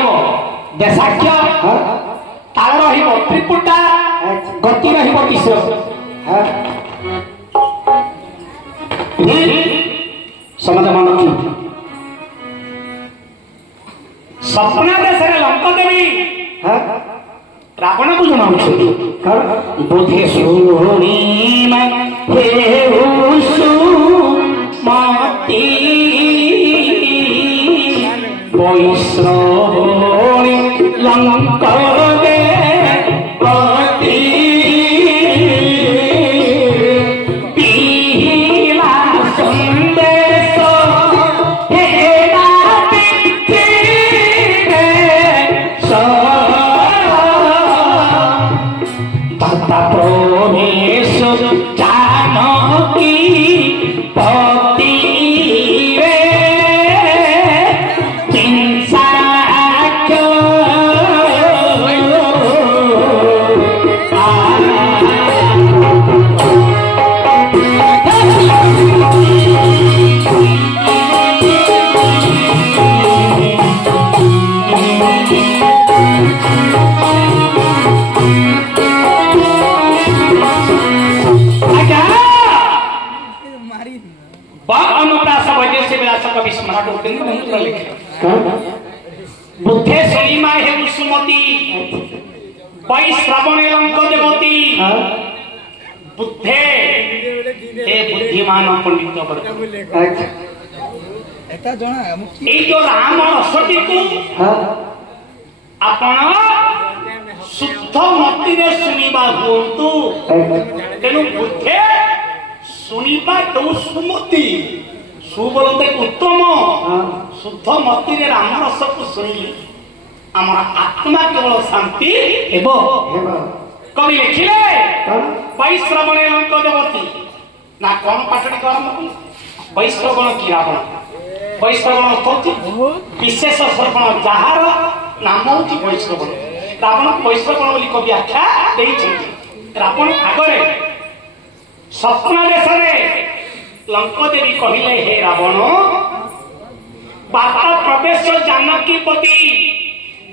रहिबो देशाख्य ताल रहिबो त्रिपुटा गति रहिबो किशोर समझ मन की सपना देश लंका देवी रावण को जनाऊ बुद्धि शुणी मती वैश्रवणी लंका दे बुद्धे श्रीमा हे सुमती वैश्रवणे लंक देवती बुद्धे हे बुद्धिमान पंडित जो राम असटी को आपण शुद्ध मती रे सुनिबा हुंतु तेनु बुद्धे सुनिबा तो सुमती सुबलते उत्तम शुद्ध मती रे राम रस को सुनिले आम आत्मा केवल शांति हेबो कवि लिखिले वैश्रवणे लंक देवती ना कौन पाठड़ी करम वैश्रवण की रावण वैश्रवण होती विशेष श्रवण जहार नाम होती वैश्रवण रावण वैश्रवण बोली कवि आख्या देइछि रावण आगरे सपना देश रे लंका देवी कहले हे रावण बाता प्रवेश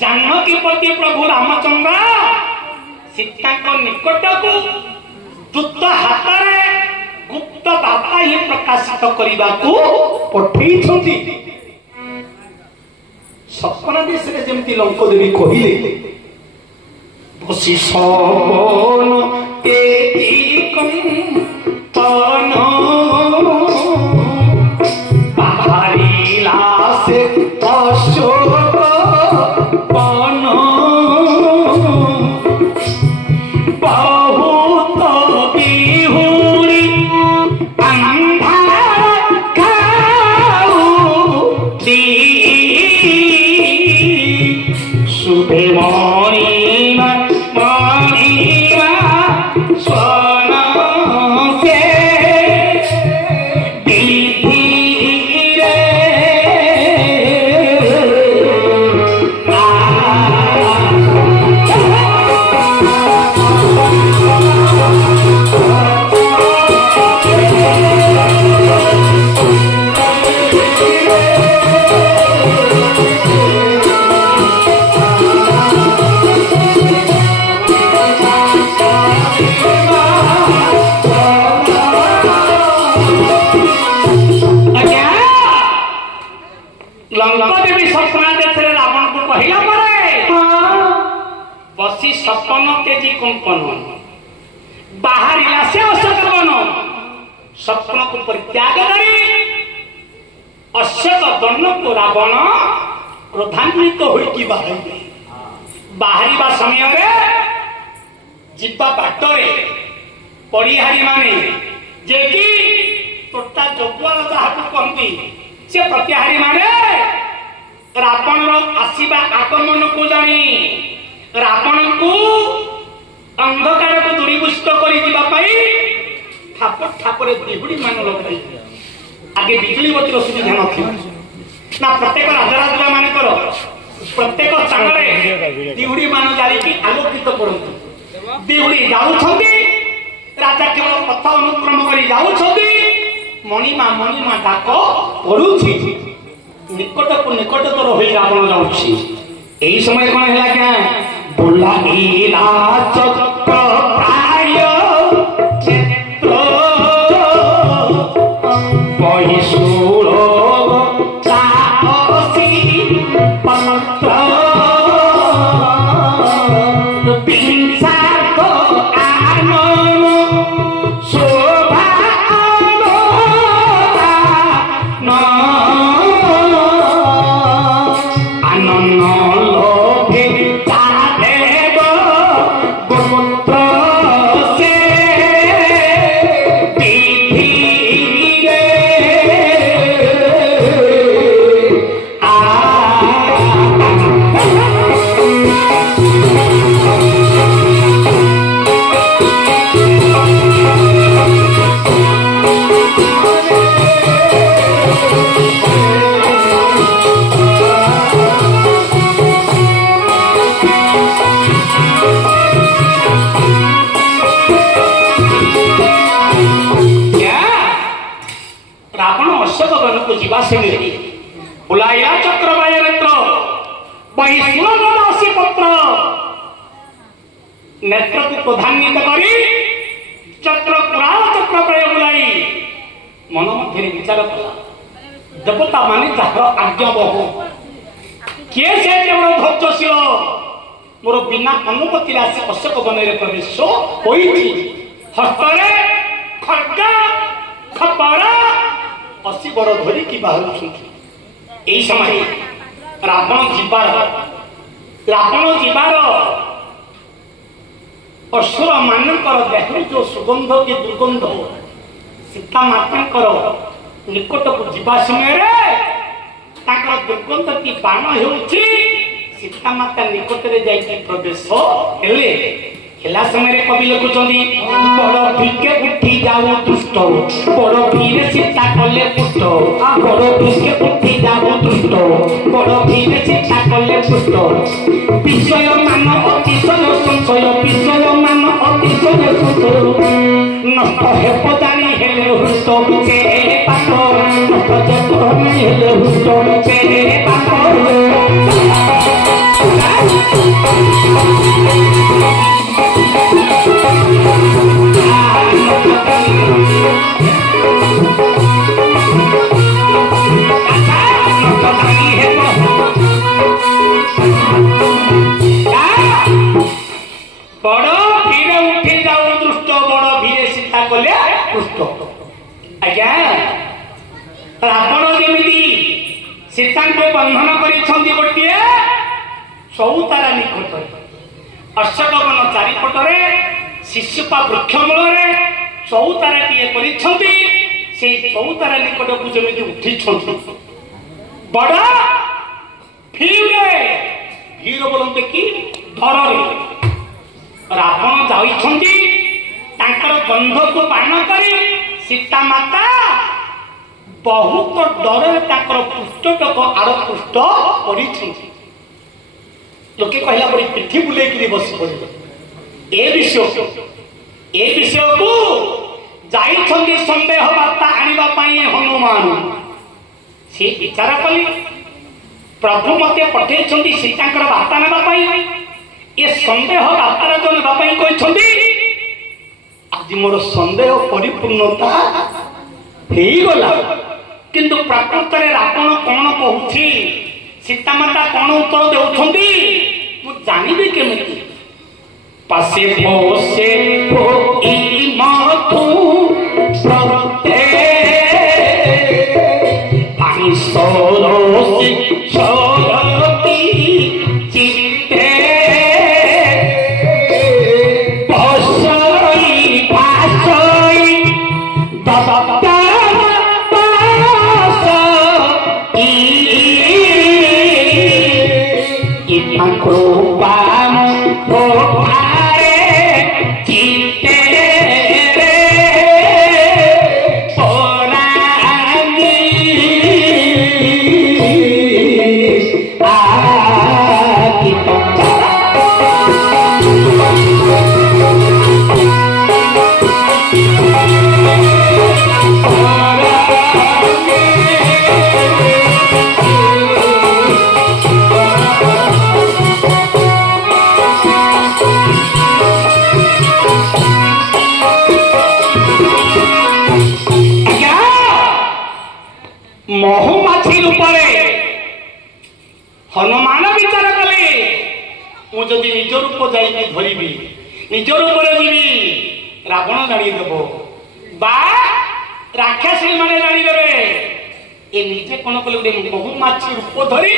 जानकी पति प्रभु रामचंद्र सीता को निकट को दूत हाथ में गुप्त बार्ता ही प्रकाशित करने को पठेइछंती सपना देश रे जेमती लंका देवी कहले बसी सपन एतिकम तन सपन तेजी कंपन बाहर से अशोकवन सपन को परित्याग करी अशोक दंड को रावण क्रोधान्वित होइकी बाहर समय जीवा बाटरे परिहारी माने जे कि तोटा जगुआल जहाँ कहती से प्रत्याहारी माने रावण आसवा आगमन को जानी रावण को अंधकार को दूरीभूत ठापर दिहुड़ी मान लगे आगे बिजुली बत्ती सुविधा ना प्रत्येक राजराजा मान प्रत्येक स्थान में दिहुड़ी मान जारी आलोकित करते दिहुड़ी जाऊँ राजा केवल पथ अनुक्रम कर मणिमा डाक पड़ुछि निकट को निकटतर हो रावण जाऊँगी यही समय कौन है क्या बुला चक्र प्राय क्षेत्र बहिषूल साहसी पत्र बिंसाक आनन शोभा आनन लोभे तादेव गोत्र से विधि रे रावण अशोक वन को जीवा समय बुलाया चक्रवाय नेत्र बहिषूलसी पत्र नेत्र को प्रधान्वित करी चक्र पुराण चक्र प्रय बुलाई मन मध्य विचार कला देवता माने जार आज्ञा बहु किए से केवल धैर्यशील मोर बिना अनुमति आसी अशोक वन में प्रवेश होइछि हस्तरे खड्ग खपरा असी बड़ धरिकी बाहर यही समय रावण जीवार असुर मानकर देह जो सुगंध की दुर्गंध सीता माता निकट को जीवा समय दुर्गंध की बाण हो सीता माता निकट में जाइए प्रवेश हेले हेला समय कवि लिखुचंदी बड़ भिके उठी जाऊ दुष्ट बड़ भीरे सीता कले पुष्ट बड़ भिके उठी जाऊ दुष्ट बड़ भीरे सीता कले पुष्ट विषय मान अतिशय संशय विषय मान अतिशय संशय नष्ट हेप जानी हेले हुष्ट से पाप नष्ट जप हेले हुष्ट से पाप बड़ भीरे उठी जाऊ दुष्ट बड़ भीरे सीता कले पुष्ट आज्ञा रावण जमी सीता को बंधन कर गोटे चौतारा निकट अशोक वन चारिपटरे शिशुपा वृक्ष मूल चौतारा टे चौतारा निकट को जमी उठी बड़ भीर बोलते कि धर रावण जाइछंती गंध को पान करी सीता माता बहुत डर पृष्ठटक आड़ पृष्ठ कर लोके कहला पड़ी पिठी बुलेकरी बस पड़े ए विषय को जाइछंती संदेह वार्ता आनिबा पाई हनुमान से विचार कली प्रभु मते पठेइछंती सीतांकर वार्ता नेबा पाई ए संदेह वार्ता जो नेबा पाई कहछंती आज मोर संदेह परिपूर्णता हेई गला किंतु प्रकृत रे रावण कोन कहूछि सीतामाता कौन उत्तर देउछंती मु जानिबे केमिति पासे पोसे हो ई मातु प्रते पानी सोरोसी सोरती चिते बसई भासई दबता कृपा चिते ହନୁମାନ ବିଚାର କଲେ ମୁଁ ଯଦି ନିଜ ରୂପ ଯାଇକି ଧରିବି, ନିଜ ରୂପରେ ଯିବି, ରାବଣ ଜାଣିଦେବ ବା ରାକ୍ଷାସୀ ମାନେ ଜାଣିଦେବେ। ଏ ନିଜେ କଣ କଲେ ଗୋଟେ ମହୁମାଛି ରୂପ ଧରି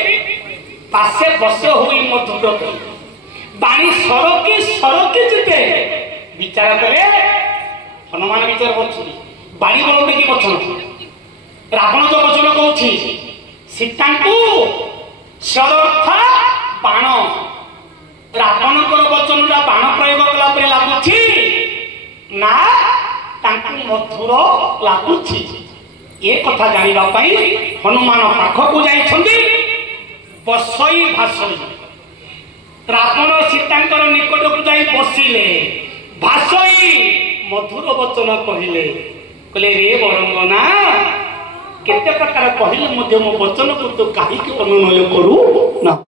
ପାଶେ ବସେ ହୋଇ ମଧୁର ବାଣୀ ସରକି ସରକି ଯିତେ ବିଚାର କଲେ। ହନୁମାନ ବିଚାର କରୁଛନ୍ତି, ବାଣୀ ବୋଲନ୍ତି କି ବଚନ? ରାବଣ ଯୋଉ ବଚନ କହୁଛି ସୀତାଙ୍କୁ ଶରଥ ବାଣ, ରାବଣଙ୍କର ବଚନଟା ବାଣ ପ୍ରୟୋଗ କଲା ପରେ ଲାଗୁଛି ନା ତାଙ୍କୁ ମଧୁର ଲାଗୁଛି? ଏ କଥା ଜାଣିବା ପାଇଁ ହନୁମାନ ପାଖକୁ ଯାଇଛନ୍ତି। ବସଇ ଭାଷଇ ରାବଣ ସୀତାଙ୍କର ନିକଟକୁ ଯାଇ ବସିଲେ, ଭାଷଇ ମଧୁର ବଚନ କହିଲେ। କହିଲେ ରେ ବରଙ୍ଗନା, କେତେ ପ୍ରକାର କହିଲେ ମଧ୍ୟ ମୋ ବଚନକୁ ତୁ କାହିଁକି ଅନୁନୟ କରୁ ନା?